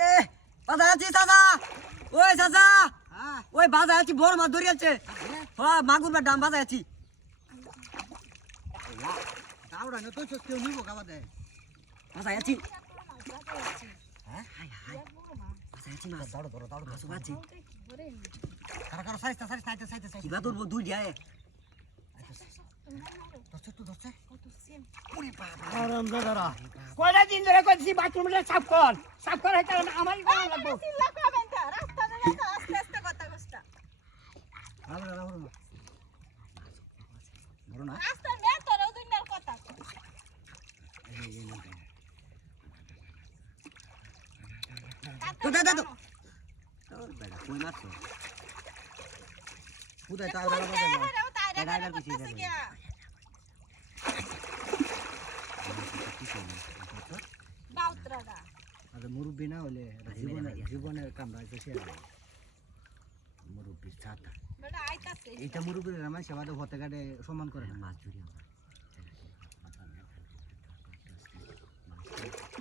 এ বাজার আছি চাচা ওই চাচা ওই বাজার আছি বড় মাছ ধরে আছে হ্যাঁ মাগুর বা দাম বাজার আছি বাজার আছি হ্যাঁ বাজার আছি মাছ দাঁড়ো ধরো দাঁড়ো মাছ আছি কারো কারো সাইজটা সাইজ সাইজটা সাইজটা সাইজ কিবা তোর দুই যায় ধরছে তো ধরছে ওরে বাবা আরাম দাদা কয়টা দিন ধরে কইছি বাথরুমে সাফ কর এটা আমারই করা লাগবে চিল্লা করবেন না রাস্তা ধরে আস্তে আস্তে কথা কষ্ট ধরো না রাস্তার ভেতরে দুনিয়ার কথা তো দাদা তো তোর বেটা কই মাছ কোথায় তাও দাদা তাইরা করতেছে কি বাউত্রাটা আরে মুরব্বি না হলে জীবনে কামড়াইছে সে মুরব্বি ছাতা বেটা আইতাছে এটা মুরব্বির রামাই সেবাতে হতে গাড়ে সম্মান করে না মাছ ধরি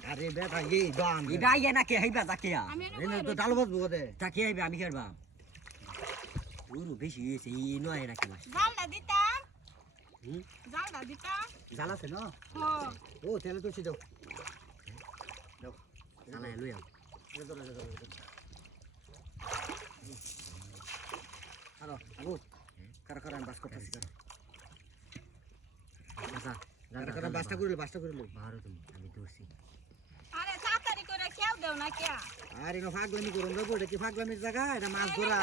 আরে বেটা এই দাম এটা আইয়া না কে হইবা তাকিয়া এনে তো ডাল বসবো ওতে তাকিয়া হইবে আমি করবা ওরু বেশি হইছে এই নয় নাকি মাছ জালটা দিতাম জালটা দিতাম জাল আছে না হ্যাঁ ও তেলে তো দাও দাও জালাই লই আও আরো আগো কারা বাস করতেছি আচ্ছা কারা বাসটা করে লই বাহারো তুমি আমি দৌড়ছি আরে তাড়াতাড়ি করে কেউ দেও না কে আরে না ফাগলামি করুন দেবো এটা কি ফাগলামির জায়গা এটা মাছ ধরা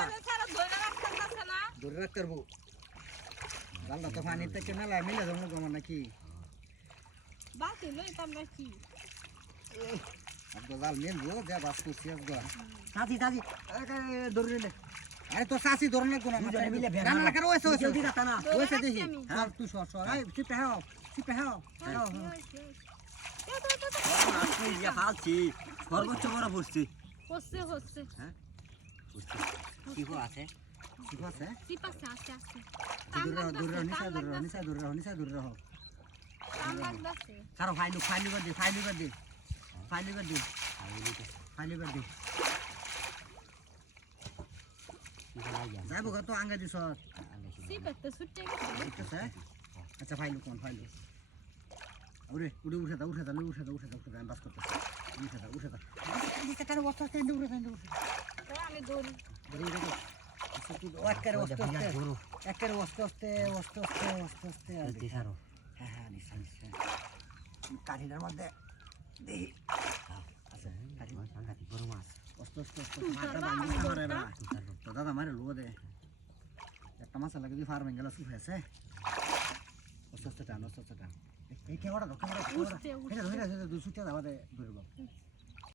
ধরে রাখতে না ধরে রাখতে পারবো জালটা তো পানির থেকে মেলা মিলে যাবো তোমার নাকি বাকি লইতাম নাকি জাল মেলবো যা বাস করছি সাজি ধরে নে আরে তো সাসি ধরে না কোন মিলে না না করে ওইসে জলদি রাতা না ওইসে দেখি হ্যাঁ তুই সর আই চিপে হাও তুই যা ফালছি সর্বোচ্চ বড় বসছি হচ্ছে হ্যাঁ বসছি কি আছে সিপাসে আছে দূরে নিচে কাম লাগছে কারো ফাইলু করে দে যাইব কত আঙ্গা দিছ সিপাতে ছুটে গেছে আচ্ছা ফাইলু ওরে উঠে দাও আমি বাস করতেছি উঠে দাও কারো বস্তা স্ট্যান্ডে উঠে আমি দৌড়ি একেবারে অস্তে হ্যাঁ নিশ্চয় কাঠিটার মধ্যে দেখি বড় মাছ তো দাদা মারে লো দে একটা মাছ লাগে ফার বেঙ্গলা সুপ হয়েছে অস্তে টান এই কেওড়া ধরে দুই ছুটে যাওয়া ধরব